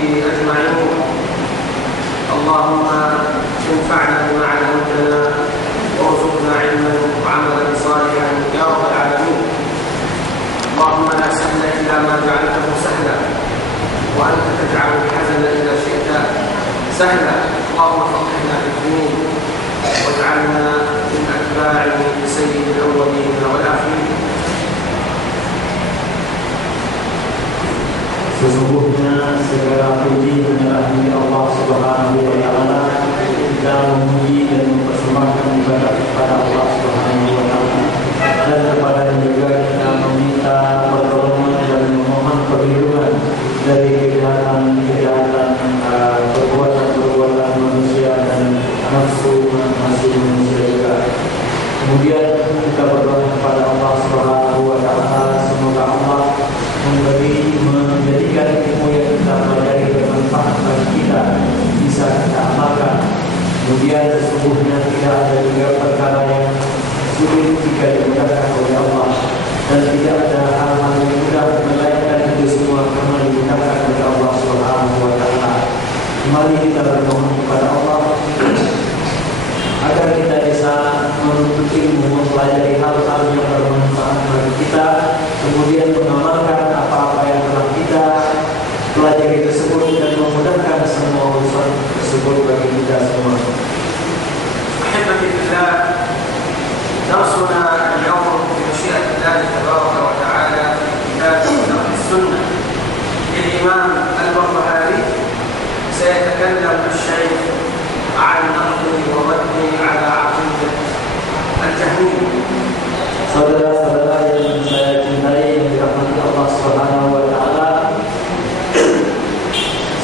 أجمعين. اللهم انفعنا بما علمتنا وارزقنا علما وعملا صالحا يا رب العالمين. اللهم لا سهل إلا ما جعلته سهلا وأنت تجعل الحزن إذا شئت سهلا. اللهم فقهنا في الدين واجعلنا من أتباع سيد الأولين والآخرين. Sesungguhnya segala puji adalah milik Allah Subhanahu wa taala. Kita memuji dan mempersembahkan ibadah kepada Allah Subhanahu wa taala. Dan kepada juga kita meminta pertolongan dan memohon perlindungan dari kejahatan-kejahatan perbuatan-perbuatan manusia dan nafsu manusia juga. Kemudian kita berdoa kepada Allah Subhanahu wa taala, semoga Allah menjadikan ilmu yang kita pelajari bermanfaat bagi kita, bisa kita amalkan. Kemudian sesungguhnya tidak ada juga perkara yang sulit jika dimudahkan oleh Allah, dan tidak ada hal-hal yang mudah melainkan itu semua karena dimudahkan oleh Allah Subhanahu wa taala. Kembali kita berdoa kepada Allah agar kita bisa menuntut ilmu, mempelajari hal-hal yang bermanfaat bagi kita, kemudian mengamalkan apa-apa yang telah kita pelajari tersebut dan memudahkan semua urusan tersebut bagi kita semua. أحبتي في الله، درسنا اليوم بمشيئة الله تبارك وتعالى كتاب شرح السنة للإمام البربهاري. سيتكلم الشيخ عن نقد ورد على عقيدة الجهمية. Saudara-saudara yang saya cintai, yang dirahmati Allah Subhanahu wa taala,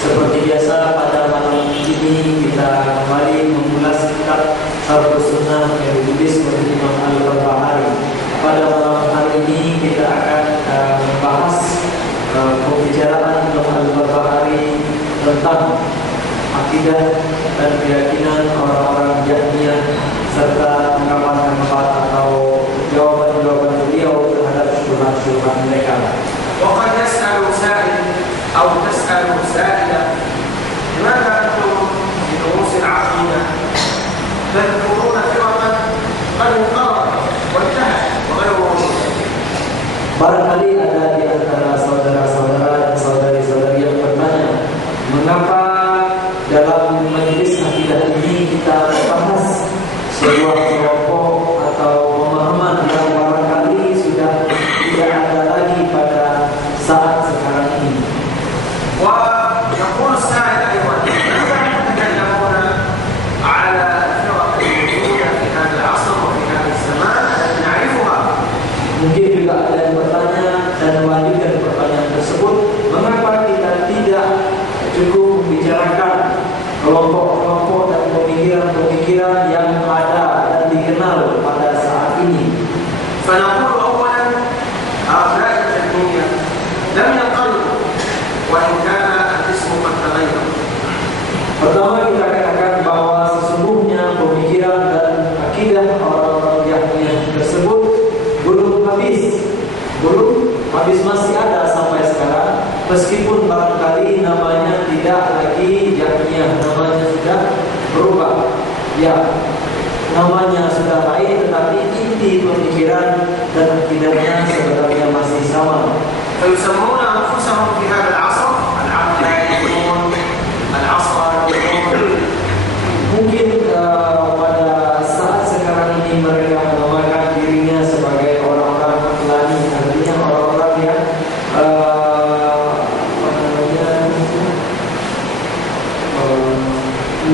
seperti biasa pada malam ini kita kembali mengulas kitab Syarh Sunnah yang ditulis oleh Imam Al-Barbahari. Pada malam hari ini kita akan membahas pembicaraan Imam Al-Barbahari tentang akidah dan keyakinan orang-orang Jahmiyah serta tanggapan-tanggapan atau jawaban-jawaban beliau terhadap syubhat-syubhat mereka. وقد يسأل سائل أو تسأل سائلة: لماذا أنتم في دروس العقيدة تذكرون فرقا قد انقرضت وانتهت وغير موجودة؟ Barangkali ada di antara saudara-saudara dan saudari-saudari yang bertanya, mengapa dalam majelis akidah ini kita membahas sebuah kelompok atau pemahaman yang barangkali sudah tidak ada lagi pada saat sekarang ini. ويقول السائل أيضا: لماذا تتكلمون على الفرق الموجودة في هذا العصر وفي هذا الزمان التي نعرفها؟ Mungkin juga ada yang bertanya dan melanjutkan pertanyaan tersebut, mengapa kita tidak cukup membicarakan kelompok-kelompok dan pemikiran-pemikiran yang ada dan dikenal pada saat ini. فنقول أولا: هؤلاء الجهمية لم ينقرضوا وإن كان الاسم قد تغير. Pertama kita katakan bahwa sesungguhnya pemikiran dan akidah orang-orang Jahmiyah tersebut belum habis, masih ada sampai sekarang, meskipun barangkali namanya tidak lagi Jahmiyah, namanya sudah berubah. Ya, namanya sudah lain, tetapi inti pemikiran dan akidahnya sebenarnya masih sama. فيسمون أنفسهم في هذا العصر العقلانيون العصرانيون. Mungkin pada saat sekarang ini mereka menamakan dirinya sebagai orang-orang Islami, artinya orang-orang yang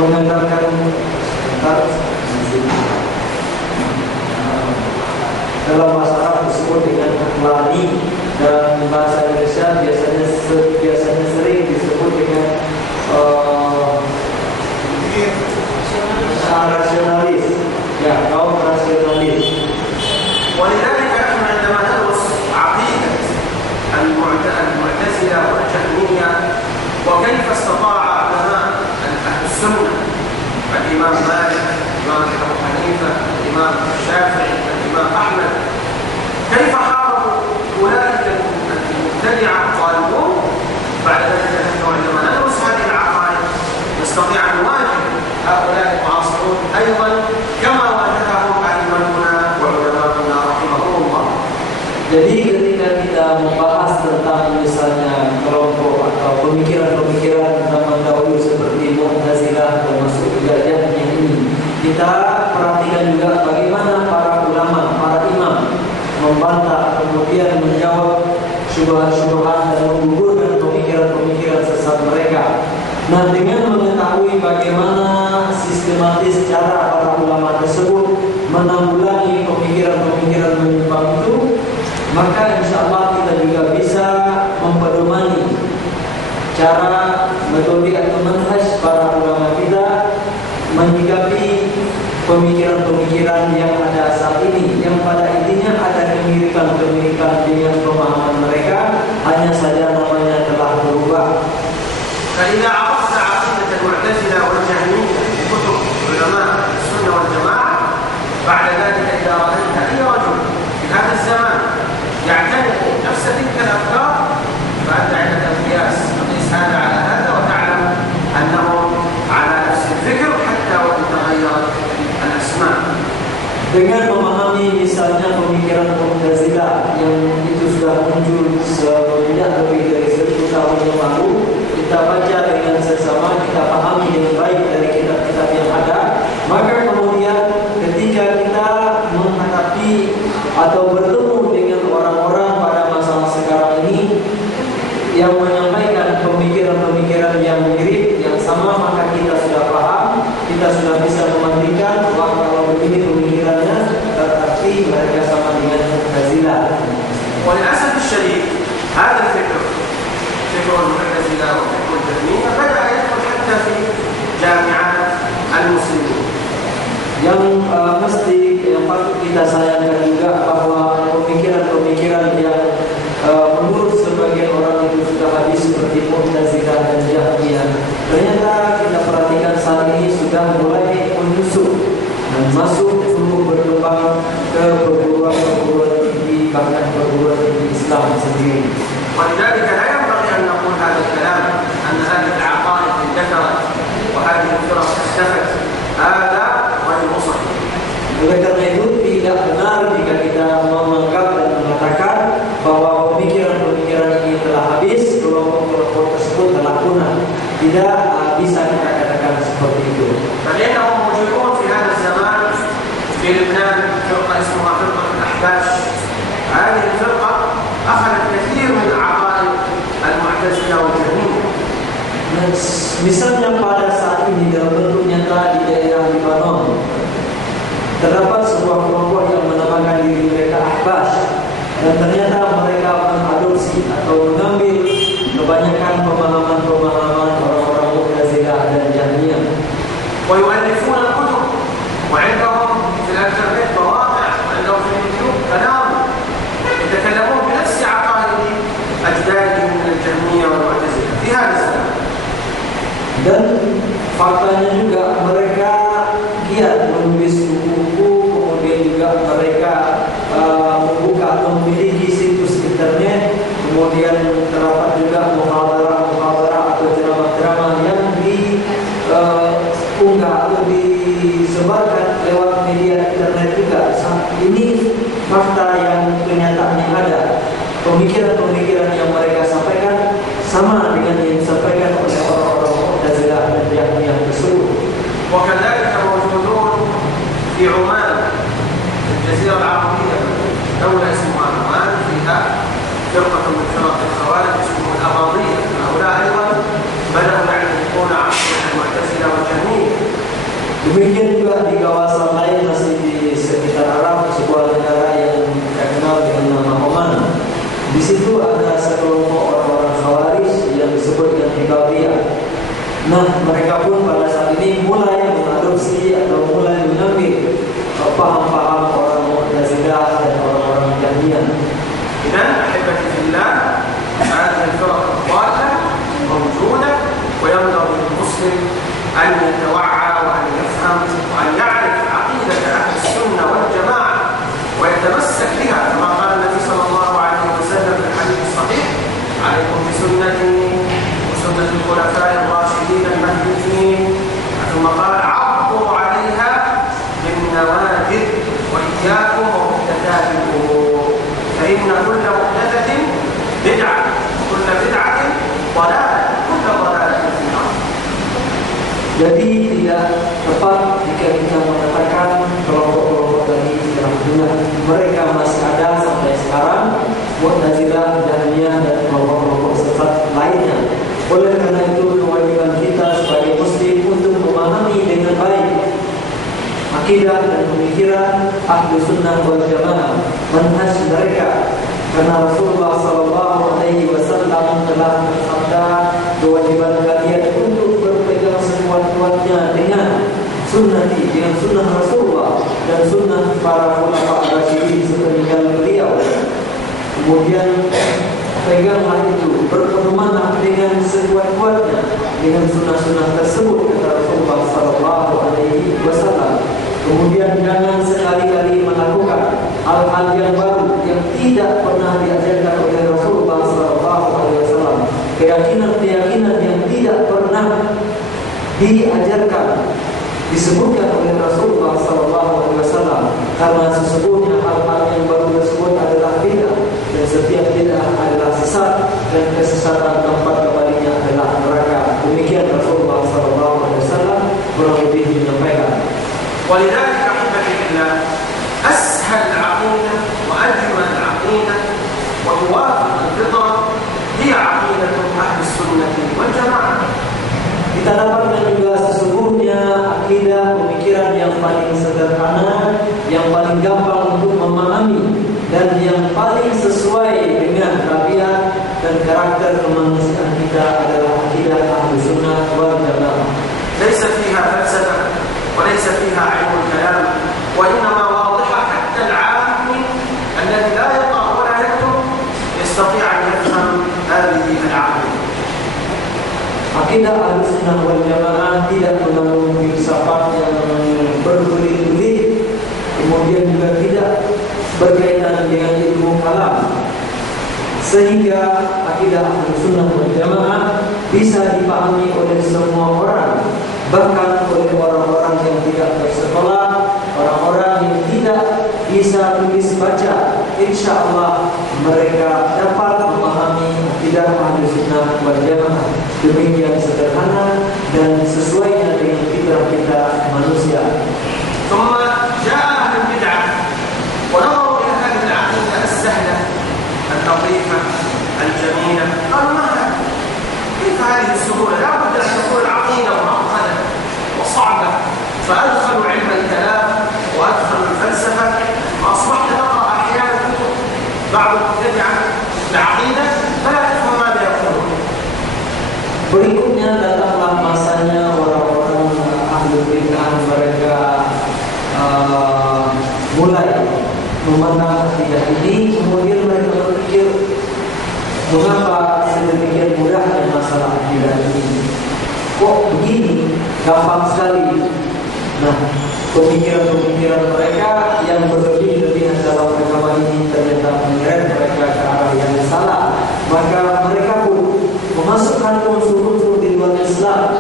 mengandalkan dalam masyarakat disebut dengan Islami, dan bahasa Indonesia biasanya sering disebut dengan rasionalis, ya, kaum rasionalis. ولذلك نحن عندما ندرس عقيدة المعتزلة والجهمية وكيف استطاع علماء أهل السنة الإمام مالك، الإمام أبو حنيفة، الإمام الشافعي، الإمام أحمد، كيف حاربوا أولئك المبتدعة الظالمون cara metode atau manhaj para ulama kita menyikapi pemikiran-pemikiran yang ada saat ini, yang pada intinya ada kemiripan-kemiripan dengan pemahaman mereka, hanya saja namanya telah berubah. فإذا عرفت عقيدة المعتزلة والجهمية في كتب علماء السنة والجماعة بعد ذلك إذا رأيت أي رجل في هذا الزمان يعتنق نفس تلك الأفكار فأنت عندك القياس تقيس هذا على هذا وتعلم أنهم على نفس الفكر حتى وإن تغيرت الأسماء. Dengan memahami misalnya pemikiran Mu'tazilah yang itu sudah muncul semenjak lebih dari 1000 tahun yang lalu, kita baca dengan sesama, kita pahami dengan baik dari kitab-kitab yang ada, maka kemudian ketika kita menghadapi atau bertemu dengan orang-orang pada masa sekarang ini yang menyampaikan pemikiran-pemikiran yang mirip, yang sama, maka kita sudah paham, kita sudah bisa membandingkan bahwa kalau begini pemikirannya berarti mereka sama dengan Mu'tazilah. وللأسف الشديد هذا الفكر فكر المعتزلة وفكر الجهمية بدأ يدخل حتى في جامعات المسلمين. Yang mesti yang patut kita sayangkan juga bahwa pemikiran-pemikiran yang menurut sebagian orang itu sudah habis seperti Mu'tazilah dan Jahmiyah, ternyata kita perhatikan saat ini sudah mulai menyusup dan masuk tumbuh berkembang ke perguruan-perguruan tinggi, bahkan perguruan tinggi Islam sendiri. ولذلك لا ينبغي أن نقول هذا الكلام أن هذه العقائد اندثرت وهذه الفرق اختفت، هذا غير صحيح. Oleh karena itu tidak benar jika kita menganggap dan mengatakan bahwa pemikiran-pemikiran ini telah habis, kelompok-kelompok tersebut telah punah. Tidak bisa kita katakan seperti itu. فلأنهم موجودون في هذا الزمان في لبنان فرقة اسمها فرقة الأحباش. هذه الفرقة أخذت كثير من عقائد المعتزلة والجهمية. Misalnya pada saat ini dalam bentuk nyata di daerah Libanon terdapat sebuah kelompok yang menamakan diri mereka Ahbas, dan ternyata mereka mengadopsi atau mengambil kebanyakan pemahaman-pemahaman orang-orang Mu'tazilah dan Jahmiyah. ويؤلفون الكتب وعندهم في الانترنت مواقع وعندهم في اليوتيوب كلام يتكلمون بنفس عقائد اجدادهم من الجهميه والمعتزله في هذا الزمان. Dan faktanya juga mereka giat menulis buku-buku, kemudian juga mereka membuka atau memiliki situs internet, kemudian terdapat juga muhadharah atau ceramah-ceramah yang diunggah atau disebarkan lewat media internet juga. Ini fakta yang kenyataan yang ada. Pemikiran-pemikiran yang mereka sampaikan sama dengan yang disampaikan oleh orang-orang Mu'tazilah dan Jahmiyah tersebut. وكذلك موجودون في عمان في الجزيره العربيه دوله اسمها عمان فيها فرقه من فرق الخوارج اسمها الاباضيه. هؤلاء ايضا بداوا يعتنقون عقيده المعتزله والجهميه. Demikian juga di kawasan lain masih di sekitar Arab, sebuah negara yang terkenal dengan nama Oman. Di situ ada sekelompok orang-orang Khawarij yang disebut dengan Ibadiyah. Nah, mereka pun pada saat ini mulai mengadopsi atau mulai mengambil paham-paham orang Mu'tazilah dan orang-orang Jahmiyah. إذن أحبتي في الله هذه الفرق الضالة موجودة وينبغي للمسلم أن يتوعى وأن يفهم وأن يعرف عقيدة أهل السنة والجماعة ويتمسك بها كما قال النبي صلى الله عليه وسلم في الحديث الصحيح: عليكم بسنتي وسنة الخلفاء الراشدين المهديين. ثم قال: عضوا عليها بالنواجذ وإياكم ومحدثات الأمور فإن كل محدثة بدعة وكل بدعة ضلالة وكل ضلالة في النار. Jadi tidak tepat jika kita mengatakan kelompok-kelompok tadi telah punah. Mereka masih ada sampai sekarang, Mu'tazilah, Jahmiyah dan kelompok-kelompok sesat lainnya. Oleh karena itu kewajiban kita sebagai muslim untuk memahami dengan baik akidah dan pemikiran ahlu sunnah wal jamaah, manhaj mereka. Karena Rasulullah SAW telah bersabda kewajiban kalian untuk berpegang sekuat-kuatnya dengan sunnati, dengan sunnah Rasulullah dan sunnah para ulama rasyidin sepeninggal beliau. Kemudian peganglah itu, berpedomanlah dengan sekuat-kuatnya dengan sunnah-sunnah tersebut, kata Rasulullah SAW. Kemudian jangan sekali-kali melakukan hal-hal yang baru yang tidak pernah diajarkan oleh Rasulullah SAW. Keyakinan-keyakinan yang tidak pernah diajarkan, disebutkan oleh Rasulullah SAW. Karena sesungguhnya hal-hal yang baru tersebut adalah bid'ah, dan setiap bid'ah adalah sesat, dan kesesatan tempat kembalinya adalah neraka. Demikian Rasulullah SAW kurang lebih menyampaikan. ولذلك أحبتي بالله أسهل عقيدة وأجمل عقيدة وتوافق الفطرة هي عقيدة أهل السنة والجماعة. Kita dapatkan juga sesungguhnya akidah pemikiran yang paling sederhana, yang paling gampang untuk memahami, dan yang paling sesuai dengan tabiat dan karakter kemanusiaan kita adalah akidah ahlu sunnah wal jamaah. ليس فيها فلسفة وليس فيها علم الكلام، وإنما واضحة حتى العالم الذي لا يقرأ ولا يكتب يستطيع أن يفهم هذه العقيدة. Akidah Ahlussunnah wal Jamaah tidak mengandung filsafat yang berbelit-belit, kemudian juga tidak berkaitan dengan ilmu kalam, sehingga akidah Ahlussunnah wal Jamaah bisa dipahami oleh semua orang, bahkan oleh orang-orang yang tidak bersekolah, orang-orang yang tidak bisa tulis baca. Insya Allah mereka dapat memahami akidah Ahlussunnah wal Jamaah. Demikian sederhana dan sesuai dengan fitrah kita manusia. ثم جاء أهل البدعة ونظروا إلى هذه العقيدة السهلة اللطيفة الجميلة، قالوا ما هذا؟ كيف هذه السهولة؟ لا بد أن تكون العقيدة معقدة وصعبة، فأدخلوا علم الكلام وأدخلوا الفلسفة، وأصبحت نقرأ أحيانا كتب بعض الكتاب عن العقيدة فلا تفهم ماذا يقولون. Berikutnya datanglah masanya orang-orang ahli bid'ah, mereka mulai memandang akidah ini, kemudian mereka berpikir mengapa sedemikian mudahnya masalah akidah ini, kok begini gampang sekali. Nah, pemikiran-pemikiran mereka yang berlebih-lebihan dalam agama ini ternyata menyeret mereka ke arah yang salah. Maka mereka pun memasukkan unsur-unsur di luar Islam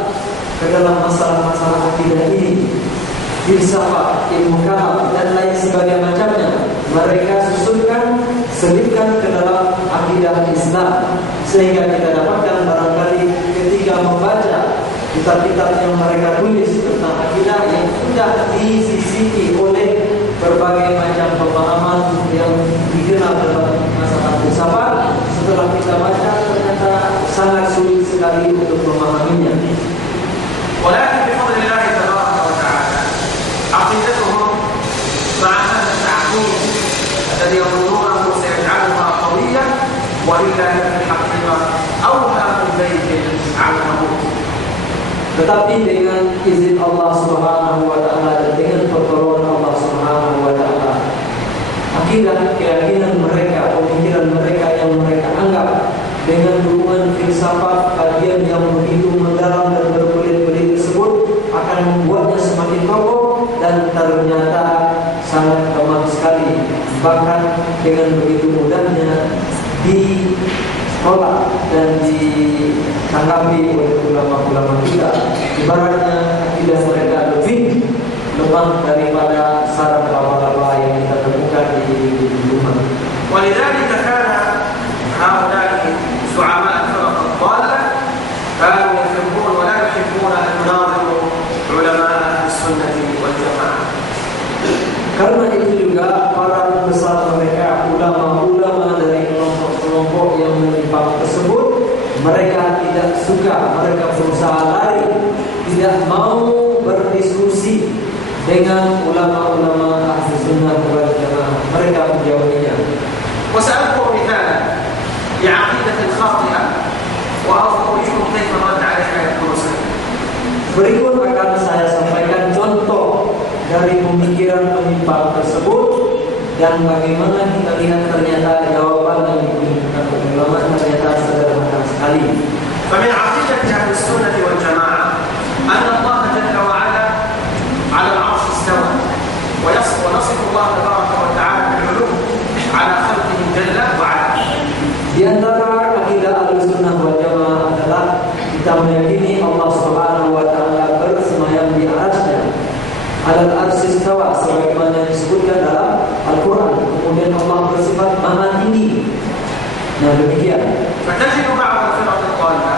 ke dalam masalah-masalah akidah ini, filsafat, ilmu kalam dan lain sebagainya macamnya. Mereka susunkan, selipkan ke dalam akidah Islam, sehingga kita dapatkan barangkali ketika membaca kitab-kitab yang mereka tulis tentang akidah yang sudah disisipi oleh berbagai macam pemahaman yang dikenal dalam masalah filsafat, setelah kita baca ternyata sangat sulit sekali untuk memahaminya. ولكن بفضل الله تبارك وتعالى عقيدتهم مع هذا التعقيد الذي يظنونه سيجعلها قوية ولله في الحقيقة أوهى من بيت عنكبوت. Tetapi dengan izin Allah Subhanahu wa taala dan dengan pertolongan Allah Subhanahu wa taala, akidah, keyakinan mereka, pemikiran mereka yang mereka anggap dengan dukungan filsafat kajian yang begitu mendalam dan berbelit-belit tersebut akan membuatnya semakin kokoh dan ternyata sangat lemah sekali. Bahkan dengan begitu mudahnya ditolak dan ditanggapi oleh ulama-ulama kita. Ibaratnya akidah mereka lebih lemah daripada sarang laba-laba yang kita temukan di rumah. ولذلك كان هؤلاء زعماء الفرق الضالة كانوا يحبون ولا يحبون أن يناظروا علماء السنة والجماعة. Karena itu juga para pembesar mereka, ulama-ulama dari kelompok-kelompok yang menyimpang tersebut, mereka tidak suka, mereka berusaha lari, tidak mau berdiskusi dengan ulama-ulama ahli sunnah wal jamaah. Mereka menjauhinya. وسأذكر مثالا لعقيدة خاطئة وأضرب لكم كيف Berikut akan saya sampaikan contoh dari pemikiran penyimpang tersebut dan bagaimana kita lihat ternyata jawaban yang diberikan oleh ulama ternyata sederhana sekali. فمن عقيدة أهل السنة والجماعة أن الله جل وعلا على العرش استوى ونصف الله تبارك وتعالى بالعلو على خلقه جل وعلا. Di antara akidah Ahlussunnah wal Jamaah adalah kita meyakini Allah Subhanahu wa taala bersemayam di atasnya. Al-Arsy istawa sebagaimana disebutkan dalam Al-Qur'an. Kemudian Allah bersifat maha tinggi. Nah, demikian. فتجد بعض الفرق الضالة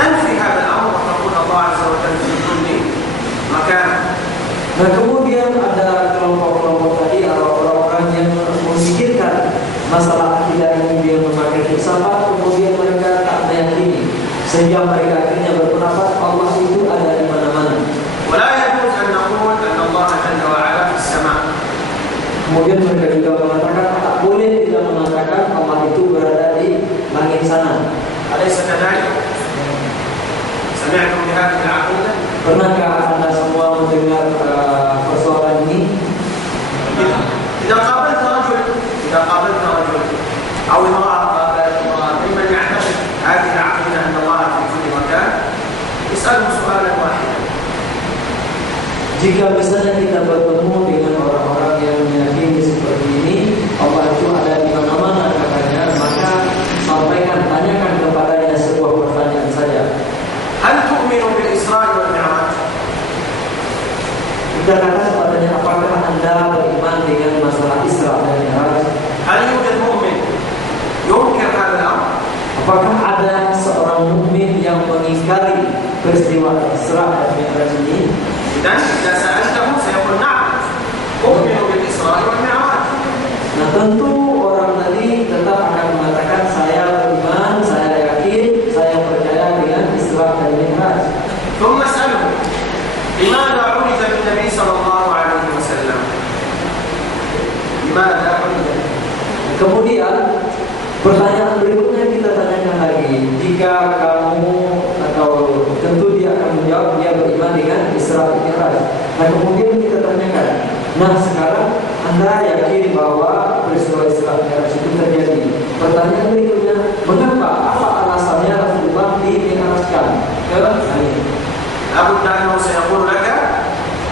تنفي هذا الأمر وتقول الله عز وجل في كل مكان. Nah, kemudian ada kelompok-kelompok tadi orang-orang yang memikirkan masalah akidah ini, dia memakai filsafat, kemudian mereka tak meyakini sehingga mereka akhirnya berpendapat Allah itu ada di mana-mana. ولا يجوز أن نقول أن الله جل وعلا في السماء. Kemudian mereka juga mengatakan tak boleh tidak mengatakan Allah itu berada di langit sana. أليس كذلك؟ سمعتم بهذه العقيدة؟ Pernahkah Anda semua mendengar persoalan ini? إذا قابلت رجل أو امرأة ممن يعتقد هذه العقيدة أن الله في كل مكان اسأله سؤالا واحدا. Jika misalnya kita bertemu dengan orang-orang yang meyakini seperti ini, Allah itu ada di mana-mana katanya, maka sampaikan, tanyakan kepadanya sebuah pertanyaan saja. هل تؤمن بالإسراء والمعراج؟ Kita kata kepadanya, apakah Anda beriman dengan masalah Isra dan Mi'raj? هل يوجد مؤمن ينكر هذا الأمر؟ Apakah ada seorang mukmin yang mengingkari peristiwa Isra dan Mi'raj ini? إذا سألته سيقول نعم أؤمن بالإسراء والمعراج. Nah, tentu orang tadi tetap akan mengatakan saya beriman, saya yakin, saya percaya dengan Isra dan Mi'raj. ثم اسأله لماذا عرج بالنبي صلى الله عليه وسلم؟ لماذا عرج؟ Kemudian pertanyaan berikutnya kita tanyakan lagi, jika kamu atau tentu dia akan menjawab dia beriman dengan Isra dan Mi'raj. Nah, kemudian kita tanyakan, nah sekarang Anda yakin bahwa peristiwa Isra dan Mi'raj itu terjadi? Pertanyaan berikutnya, mengapa? Apa alasannya Rasulullah dimi'rajkan ke langit? لابد أنه سيقول لك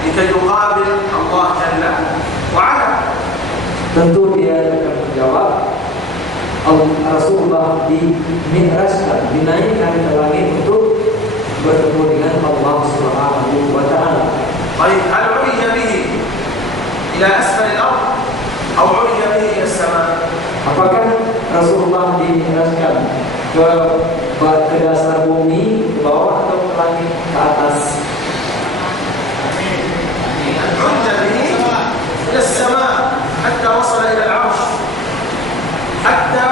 لكي يقابل الله جل وعلا. Tentu dia akan menjawab, Rasulullah dimi'rajkan, dinaikkan ke langit untuk bertemu dengan Allah Subhanahu wa taala. طيب هل عرج به إلى أسفل الأرض أو عرج به إلى السماء؟ Apakah Rasulullah dimi'rajkan ke dasar bumi, ke bawah, atau ke langit, ke atas? عرج به إلى السماء حتى وصل إلى العرش حتى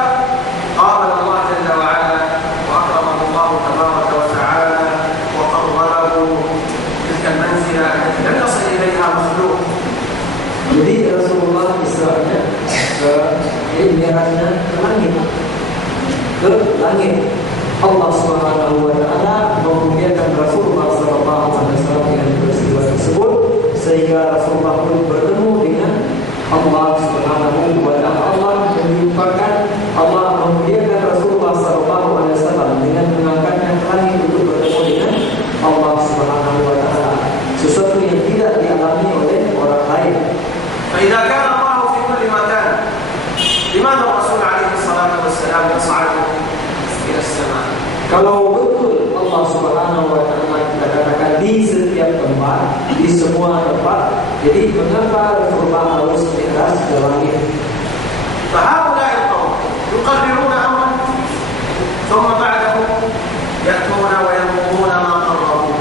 قابل الله جل وعلا وأكرمه الله تبارك وتعالى وقربه تلك المنزلة التي لم يصل إليها مخلوق. Jadi Rasulullah Isra'nya Mi'rajnya ke langit. Allah Subhanahu wa taala memuliakan Rasulullah sallallahu alaihi wasallam dengan peristiwa tersebut sehingga Rasulullah pun bertemu dengan Allah Subhanahu wa taala. Allah menyumpahkan, Allah memuliakan Rasulullah sallallahu alaihi wasallam dengan mengangkatnya ke langit untuk bertemu dengan Allah Subhanahu wa taala. Sesuatu yang tidak dialami oleh orang lain. فإذا كان الله في كل مكان لماذا الرسول عليه الصلاة والسلام يصعد إلى السماء؟ Kalau betul Allah Subhanahu wa taala kita katakan di setiap tempat, di semua tempat, jadi mengapa Rasulullah harus mi'raj ke langit? فهؤلاء القوم يقررون أمرا ثم بعده يأتون وينقضون ما قرروا.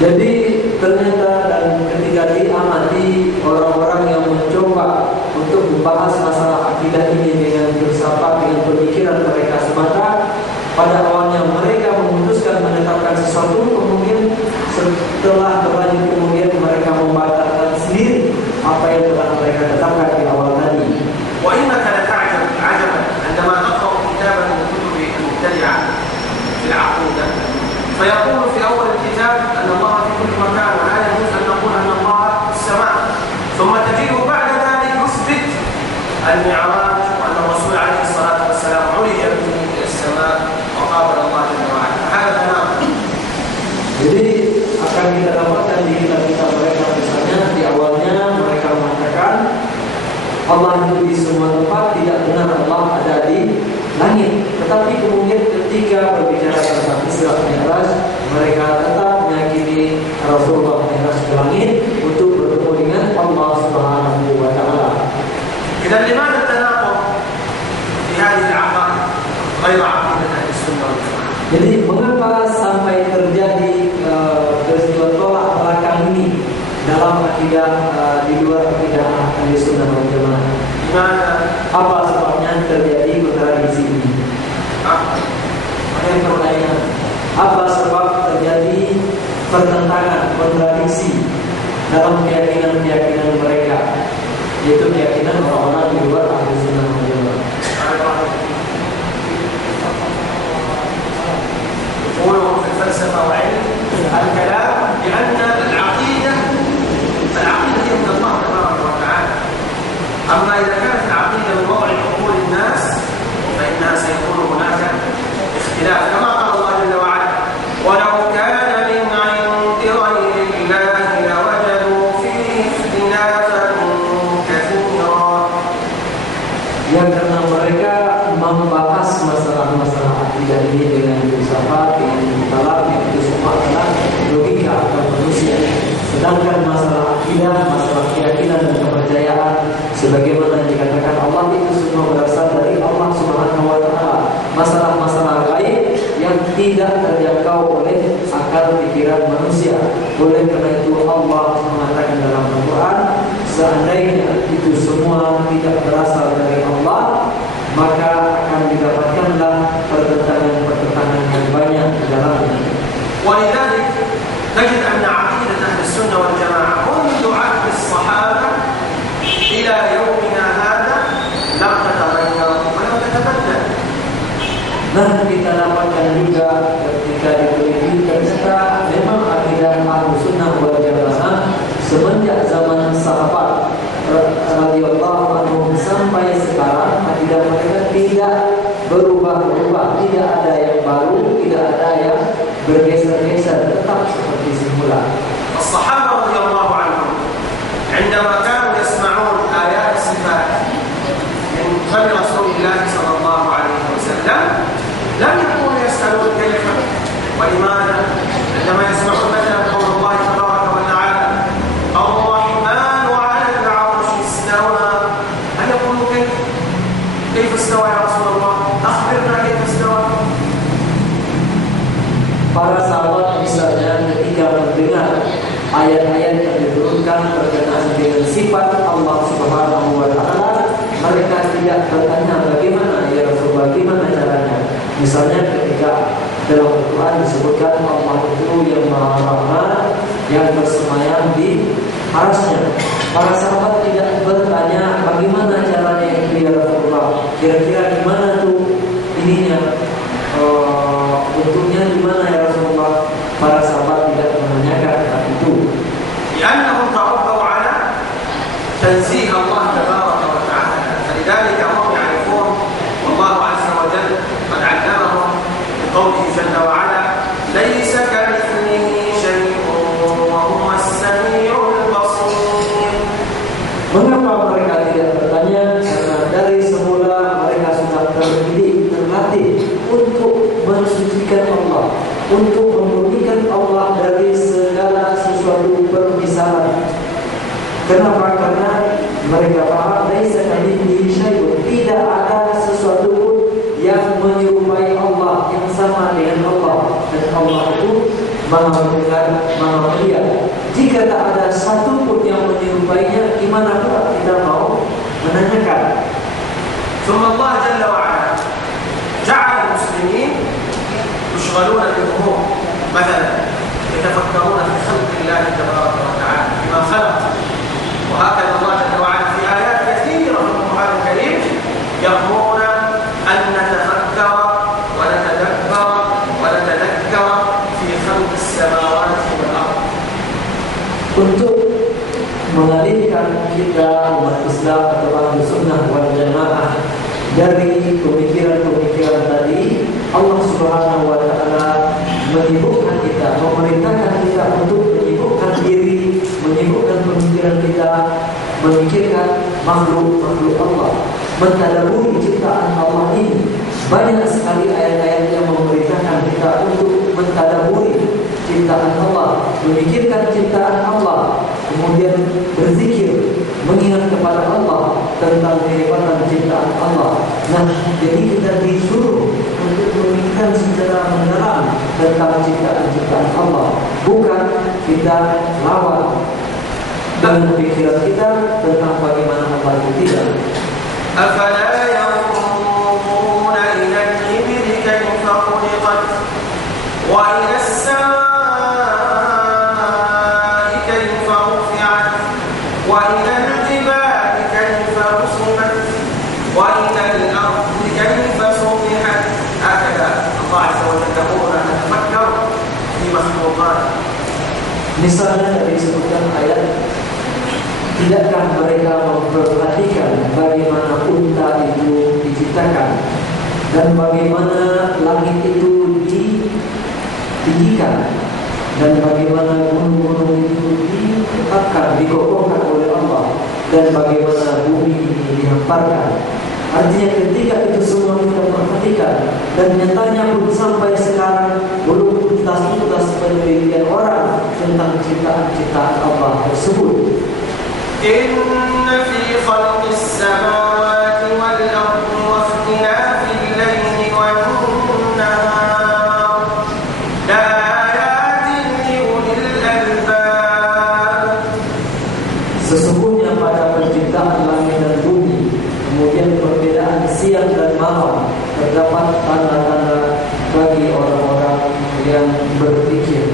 Jadi ternyata dan ketika diamati orang-orang yang mencoba untuk membahas masalah akidah ini dengan filsafat, dengan pemikiran mereka semata, pada awalnya mereka memutuskan menetapkan sesuatu, kemudian setelah berlanjut kemudian mereka membatalkan sendiri apa yang telah mereka tetapkan di awal tadi. وإنك لتعجب عجبا عندما تقرأ كتابا من كتب المبتدعة في العقيدة فيقول في أول الكتاب أن الله في كل مكان، ولا يجوز أن نقول أن الله في السماء. ثم تجده بعد ذلك يثبت المعراج وأن الرسول عليه الصلاة والسلام عرج به إلى السماء وقابل الله جل وعلا. هذا تناقض. Jadi akan kita dapatkan di kitab-kitab mereka, misalnya di awalnya mereka mengatakan Allah itu di semua tempat, tidak benar Allah ada di langit. Tetapi kemudian ketika berbicara tentang Isra Mi'raj, mereka tetap meyakini Rasulullah Mi'raj ke langit untuk bertemu dengan Allah Subhanahu wa taala. إذا لماذا التناقض في هذه العقائد غير عقيدة أهل السنة والجماعة؟ Jadi mengapa sampai terjadi peristiwa tolak belakang ini dalam akidah di luar akidah Ahli Sunnah wal Jamaah? Gimana? Apa sebabnya terjadi kontradiksi ini? Ada yang bertanya, apa sebab terjadi pertentangan, kontradiksi dalam keyakinan-keyakinan mereka, yaitu keyakinan orang-orang di luar Ahli Sunnah wal Jamaah? يقولون في الفلسفة وعلم الكلام بأن العقيدة هي من الله تبارك وتعالى. أما إذا كانت العقيدة من وضع عقول الناس فإنها سيكون هناك اختلاف، كما قال الله جل وعلا: ولو كان من عند غير الله لوجدوا فيه اختلافا كثيرا. Yang karena mereka membahas masalah-masalah akidah ini dengan filsafat, dengan kalam, itu semua adalah logika atau manusia. Sedangkan masalah akidah, masalah keyakinan dan kepercayaan, sebagaimana dikatakan Allah, itu semua berasal dari Allah Subhanahu wa taala. Masalah-masalah gaib yang tidak terjangkau oleh akal pikiran manusia. Oleh karena itu Allah mengatakan dalam Al-Quran, seandainya itu semua tidak berasal dari Allah, maka akan didapatkanlah pertentangan-pertentangan yang banyak di dalamnya. ولذلك تجد أن عقيدة أهل السنة والجماعة منذ عهد الصحابة إلى يومنا هذا لم تتغير ولم تتبدل. Nah, kita dapatkan juga ketika diteliti ternyata memang akidah Ahlussunnah wal Jamaah semenjak zaman sahabat radhiyallahu anhum sampai sekarang, akidah mereka tidak berubah-ubah, tidak ada yang baru, tidak ada yang bergeser-geser, tetap seperti semula. الصحابة رضي الله عنهم عندما كانوا يسمعون آيات الصفات من فم رسول الله صلى الله عليه وسلم لم يكونوا يسألون كيف ولماذا. عندما يسمعون مثلا قول الله تبارك وتعالى: الرحمن على العرش استوى، هل يقولوا كيف استوى يا رسول الله؟ أخبرنا كيف استوى. Para sahabat misalnya ketika mendengar ayat-ayat yang diturunkan berkenaan dengan sifat Allah Subhanahu wa taala, mereka tidak bertanya bagaimana ya Rasulullah, bagaimana caranya. Misalnya ketika dalam Al-Quran disebutkan Allah itu yang Maha Rahman, yang bersemayam di arasnya. Para sahabat tidak bertanya bagaimana caranya itu ya Rasulullah, kira-kira gimana tuh ininya, bentuknya gimana ya Rasulullah. Para sahabat tidak menanyakan hal itu. لأنهم تربوا على تنزيه الله تبارك وتعالى، فلذلك هم يعرفون والله عز وجل قد علمهم بقوله جل وعلا: ليس كمثله شيء وهو السميع البصير. Mengapa mereka tidak bertanya? Karena dari semula mereka sudah terdidik, terlatih untuk mensucikan Allah, untuk memurnikan Allah dari segala sesuatu permisalan. Kenapa? Karena mereka paham laisa kamitslihi syai'un, tidak ada sesuatu pun yang menyerupai Allah, yang sama dengan Allah, dan Allah itu Maha mendengar, Maha melihat. Jika tak ada satu pun yang menyerupainya, gimana pula kita mau menanyakan? ثم الله جل وعلا جعل المسلمين يشغلون بالأمور، مثلا يتفكرون في خلق الله تبارك وتعالى بما خلق. وهكذا الله جل وعلا في آيات كثيرة في القرآن الكريم يأمرنا أن نتفكر ونتدبر ونتذكر في خلق السماوات والأرض. Untuk mengalihkan kita umat Islam atau ahli sunnah wal jamaah dari pemikiran-pemikiran tadi, Allah Subhanahu wa Ta'ala menyibukkan kita, memerintahkan kita untuk menyibukkan diri, menyibukkan pemikiran kita, memikirkan makhluk-makhluk Allah, mentadaburi ciptaan Allah ini. Banyak sekali ayat-ayat yang memerintahkan kita untuk mentadaburi ciptaan Allah, memikirkan ciptaan Allah, kemudian berzikir, mengingat kepada Allah tentang kehebatan ciptaan Allah. Nah, jadi kita disuruh untuk memikirkan secara mendalam tentang ciptaan-ciptaan Allah, bukan kita lawan dengan pikiran kita tentang bagaimana Allah itu tidak. أفلا ينظرون إلى الإبل كيف خلقت وإلى السماء كيف رفعت وإلى الجبال كيف رسمت وإلى الأرض كيف سطحت. هكذا الله عز وجل يقول نتفكر في مخلوقاته. Misalnya disebutkan ayat, tidakkah mereka memperhatikan bagaimana unta itu diciptakan dan bagaimana langit itu ditinggikan dan bagaimana gunung-gunung itu ditetapkan, dikokohkan oleh Allah, dan bagaimana bumi ini dihamparkan. Artinya ketika itu semua kita perhatikan, dan nyatanya pun sampai sekarang belum tuntas-tuntas penelitian orang tentang ciptaan-ciptaan Allah tersebut. Inna fi khalqis samawati wal ardi wa ikhtilafil laili wan nahar la ayatin li ulil albab. Sesungguhnya pada penciptaan langit dan bumi, kemudian perbedaan siang dan malam, terdapat tanda-tanda bagi orang-orang yang berpikir.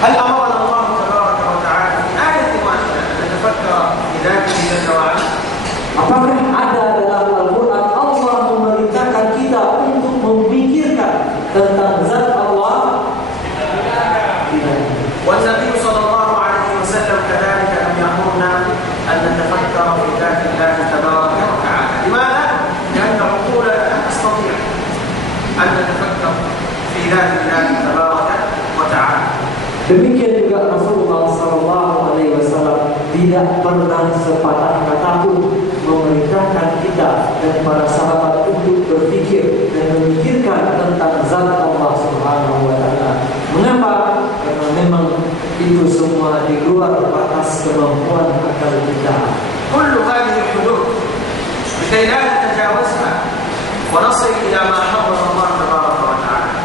Hal amarna Allah tabaraka wa ta'ala fi ayatin wahidah an natafakkur fi dzatihi jalla wa ala. Apakah ada dalam Al-Quran Allah memerintahkan kita untuk memikirkan tentang zat Allah? Tidak. Wa Nabi sallallahu alaihi wasallam kadzalika lam ya'murna an natafakkur fi dzati Allah tabaraka wa ta'ala. Limadha? Lianna 'uqulana la tastati' an natafakkur fi dzati Allah tabaraka wa ta'ala. Demikian juga Rasulullah SAW tidak pernah sepatah kata pun memerintahkan kita dan para sahabat untuk berpikir dan memikirkan tentang zat Allah Subhanahu wa Ta'ala. Mengapa? Karena memang itu semua di luar batas kemampuan akal kita. Kullu hadhihi hudud likay la natajawazha wa nasil ila ma harrama Allah tabaraka wa ta'ala.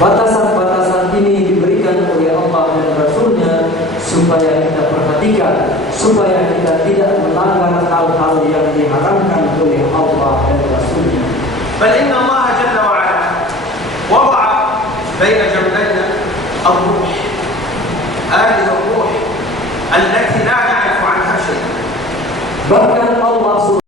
Batasan-batasan ini diberikan oleh Allah dan Rasulnya supaya kita perhatikan, supaya kita tidak melanggar hal-hal yang diharamkan oleh Allah dan Rasulnya. Bal inna Allah jalla wa ala wada'a baina jambayna ar-ruh, hadhihi ar-ruh allati la na'rifu 'anha shay'an. Bahkan